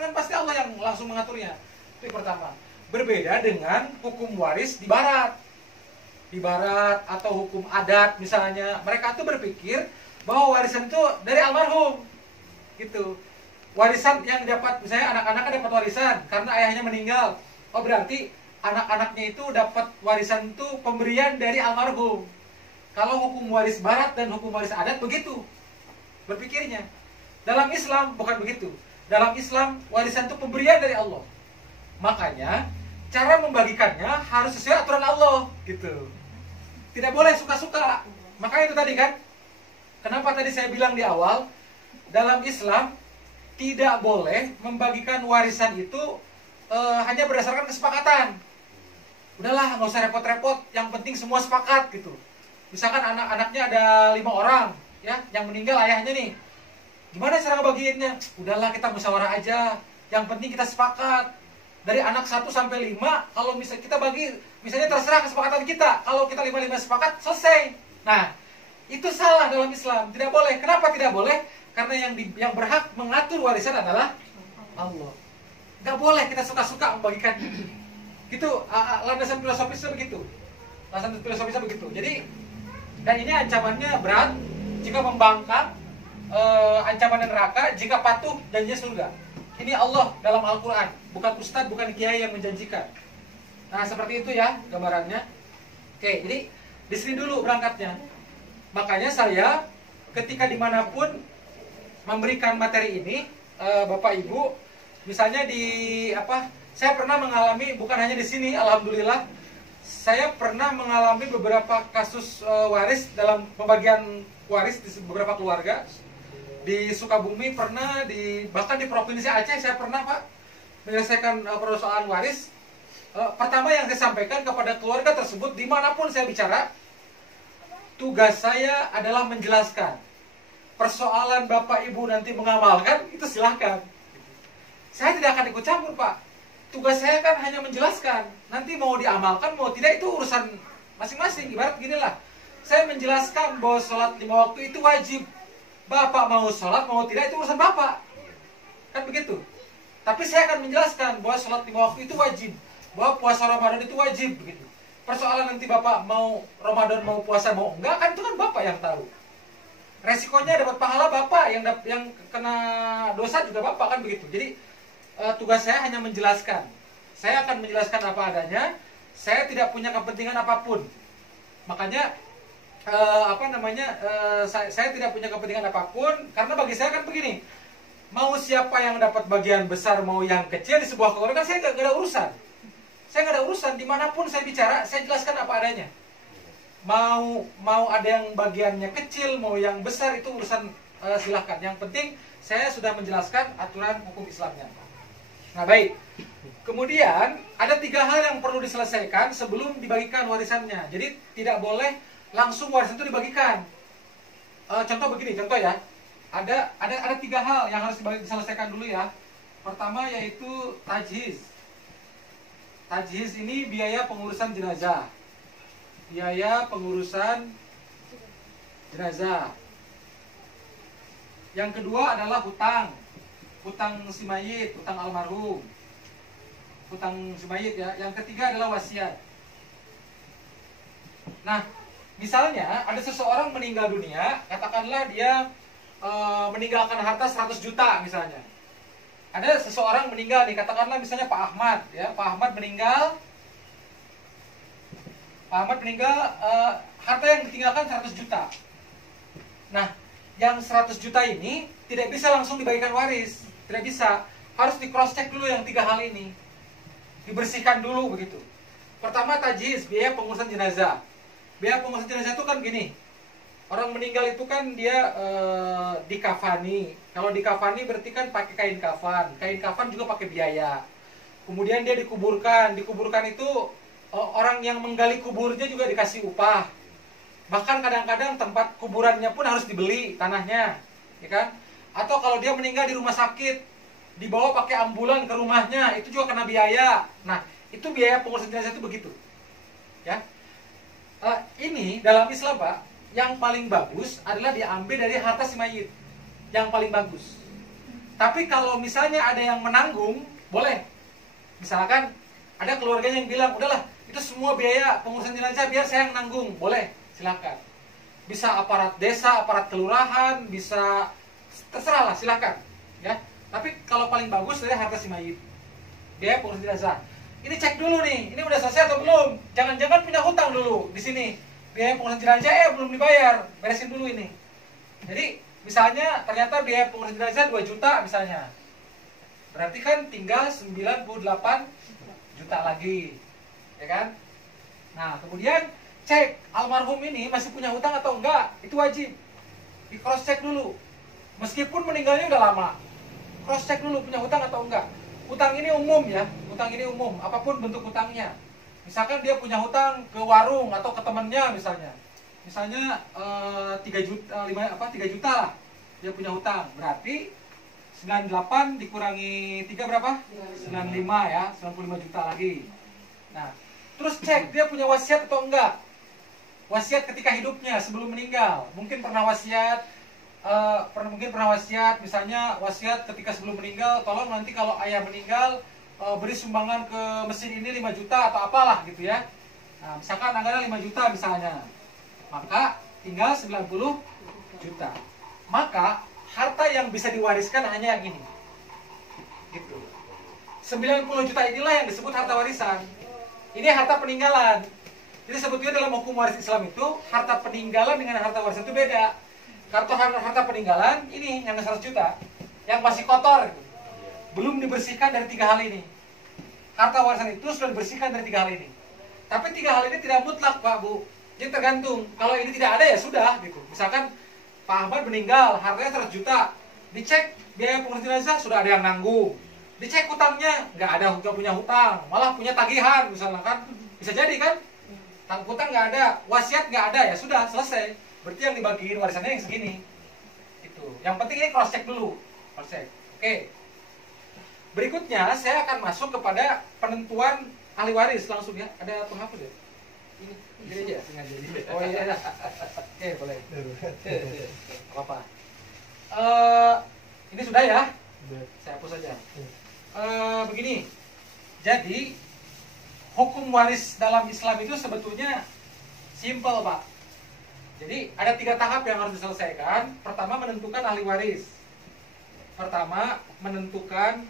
kan pasti Allah yang langsung mengaturnya. Itu yang pertama. Berbeda dengan hukum waris di barat. Di barat atau hukum adat misalnya, mereka tuh berpikir bahwa warisan itu dari almarhum. Gitu. Warisan yang dapat, misalnya anak-anak dapat warisan karena ayahnya meninggal. Oh berarti anak-anaknya itu dapat warisan itu pemberian dari almarhum. Kalau hukum waris barat dan hukum waris adat begitu berpikirnya. Dalam Islam bukan begitu. Dalam Islam warisan itu pemberian dari Allah. Makanya cara membagikannya harus sesuai aturan Allah gitu. Tidak boleh suka-suka. Makanya itu tadi kan. Kenapa tadi saya bilang di awal, dalam Islam tidak boleh membagikan warisan itu hanya berdasarkan kesepakatan. Udahlah, nggak usah repot-repot, yang penting semua sepakat gitu. Misalkan anak-anaknya ada 5 orang, ya, yang meninggal ayahnya nih. Gimana cara ngebagiinnya? Udahlah, kita musyawarah aja. Yang penting kita sepakat. Dari anak 1 sampai 5, kalau misalnya kita bagi, misalnya terserah kesepakatan kita. Kalau kita 5-5 sepakat, selesai. Nah, itu salah dalam Islam. Tidak boleh. Kenapa tidak boleh? Karena yang berhak mengatur warisan adalah Allah. Nggak boleh kita suka-suka membagikan. Gitu, landasan filosofisnya begitu. Landasan filosofisnya begitu. Jadi, dan ini ancamannya berat. Jika membangkang, ancaman neraka. Jika patuh, janjinya surga. Ini Allah dalam Al-Quran. Bukan ustadz, bukan kiai yang menjanjikan. Nah, seperti itu ya gambarannya. Oke, jadi di sini dulu berangkatnya. Makanya saya ketika dimanapun memberikan materi ini, Bapak Ibu, misalnya saya pernah mengalami, bukan hanya di sini, alhamdulillah, saya pernah mengalami beberapa kasus waris dalam pembagian waris di beberapa keluarga. Di Sukabumi pernah, bahkan di Provinsi Aceh saya pernah Pak menyelesaikan persoalan waris. Pertama yang saya sampaikan kepada keluarga tersebut, dimanapun saya bicara, tugas saya adalah menjelaskan. Persoalan Bapak Ibu nanti mengamalkan, itu silahkan. Saya tidak akan ikut campur Pak. Tugas saya kan hanya menjelaskan. Nanti mau diamalkan, mau tidak, itu urusan masing-masing. Ibarat ginilah, saya menjelaskan bahwa sholat 5 waktu itu wajib. Bapak mau sholat, mau tidak, itu urusan Bapak. Kan begitu. Tapi saya akan menjelaskan bahwa sholat 5 waktu itu wajib. Bahwa puasa Ramadan itu wajib. Begitu. Persoalan nanti Bapak mau Ramadan, mau puasa, mau enggak, kan itu kan Bapak yang tahu. Resikonya dapat pahala Bapak, yang kena dosa juga Bapak, kan begitu. Jadi tugas saya hanya menjelaskan. Saya akan menjelaskan apa adanya. Saya tidak punya kepentingan apapun. Makanya saya tidak punya kepentingan apapun, karena bagi saya kan begini, mau siapa yang dapat bagian besar, mau yang kecil di sebuah keluarga, saya nggak ada urusan. Saya nggak ada urusan, dimanapun saya bicara, saya jelaskan apa adanya. Mau ada yang bagiannya kecil, mau yang besar, itu urusan silahkan. Yang penting saya sudah menjelaskan aturan hukum Islamnya. Nah baik, kemudian ada 3 hal yang perlu diselesaikan sebelum dibagikan warisannya. Jadi tidak boleh langsung warisan itu dibagikan. Contoh begini, contoh ya. Ada 3 hal yang harus diselesaikan dulu ya. Pertama yaitu tajhiz. Tajhiz ini biaya pengurusan jenazah. Biaya pengurusan jenazah. Yang kedua adalah hutang. Hutang si mayit, hutang almarhum. Hutang si mayit ya. Yang ketiga adalah wasiat. Nah, misalnya ada seseorang meninggal dunia, katakanlah dia meninggalkan harta 100 juta misalnya. Ada seseorang meninggal nih, katakanlah misalnya Pak Ahmad ya. Pak Ahmad meninggal, harta yang ditinggalkan 100 juta. Nah, yang 100 juta ini tidak bisa langsung dibagikan waris. Tidak bisa. Harus di cross check dulu yang 3 hal ini. Dibersihkan dulu begitu. Pertama tajhiz, biaya pengurusan jenazah. Biaya pengurusan jenazah itu kan gini, orang meninggal itu kan dia dikafani. Kalau dikafani berarti kan pakai kain kafan. Kain kafan juga pakai biaya. Kemudian dia dikuburkan. Dikuburkan itu orang yang menggali kuburnya juga dikasih upah. Bahkan kadang-kadang tempat kuburannya pun harus dibeli tanahnya, ya kan? Atau kalau dia meninggal di rumah sakit, dibawa pakai ambulan ke rumahnya, itu juga kena biaya. Nah, itu biaya pengurusan jenazah itu begitu, ya. Ini dalam Islam Pak, yang paling bagus adalah diambil dari harta si mayit. Yang paling bagus. Tapi kalau misalnya ada yang menanggung, boleh. Misalkan ada keluarganya yang bilang, udahlah, itu semua biaya pengurusan jenazah biar saya yang nanggung, boleh, silakan. Bisa aparat desa, aparat kelurahan, bisa terserah lah, silakan. Ya. Tapi kalau paling bagus dari harta si mayit, biaya pengurusan jenazah. Ini cek dulu nih, ini udah selesai atau belum? Jangan-jangan punya hutang dulu di sini. Biaya pengurusan jenazah belum dibayar, beresin dulu ini. Jadi misalnya ternyata biaya pengurusan jenazah 2 juta misalnya. Berarti kan tinggal 98 juta lagi. Ya kan? Nah, kemudian cek almarhum ini masih punya hutang atau enggak. Itu wajib. Di cross check dulu. Meskipun meninggalnya udah lama. Cross check dulu punya hutang atau enggak. Hutang ini umum ya. Hutang ini umum, apapun bentuk hutangnya. Misalkan dia punya hutang ke warung atau ke temennya misalnya. Misalnya 3 juta, 3 juta lah dia punya hutang. Berarti 98 dikurangi 3 berapa? 95 ya, 95 juta lagi. Nah, terus cek dia punya wasiat atau enggak. Wasiat ketika hidupnya sebelum meninggal. Mungkin pernah wasiat misalnya wasiat ketika sebelum meninggal, tolong nanti kalau ayah meninggal beri sumbangan ke mesin ini 5 juta atau apalah gitu ya. Nah, misalkan anggaran 5 juta misalnya. Maka tinggal 90 juta. Maka harta yang bisa diwariskan hanya yang ini. Gitu. 90 juta inilah yang disebut harta warisan. Ini harta peninggalan. Jadi sebetulnya dalam hukum waris Islam itu harta peninggalan dengan harta warisan itu beda. Harta peninggalan ini yang 100 juta yang masih kotor gitu. Belum dibersihkan dari 3 hal ini. Harta warisan itu sudah dibersihkan dari 3 hal ini. Tapi 3 hal ini tidak mutlak, Pak, Bu. Jadi tergantung. Kalau ini tidak ada ya sudah gitu. Misalkan Pak Ahmad meninggal, hartanya 100 juta. Dicek biaya pengurusan jenazah sudah ada yang nanggung. Dicek hutangnya nggak ada, nggak punya hutang, malah punya tagihan misalnya kan. Bisa jadi kan? Hutang nggak ada, wasiat nggak ada ya sudah selesai. Berarti yang dibagiin warisannya yang segini. Itu. Yang penting ini cross check dulu. Cross check. Oke. Berikutnya saya akan masuk kepada penentuan ahli waris langsung ya. Ada penghapus ya? Ini aja sengaja. Oh iya. Oke, boleh. Apa? Ini sudah ya? Saya hapus saja. Begini. Jadi hukum waris dalam Islam itu sebetulnya simple, Pak. Jadi ada 3 tahap yang harus diselesaikan. Pertama menentukan ahli waris. Pertama menentukan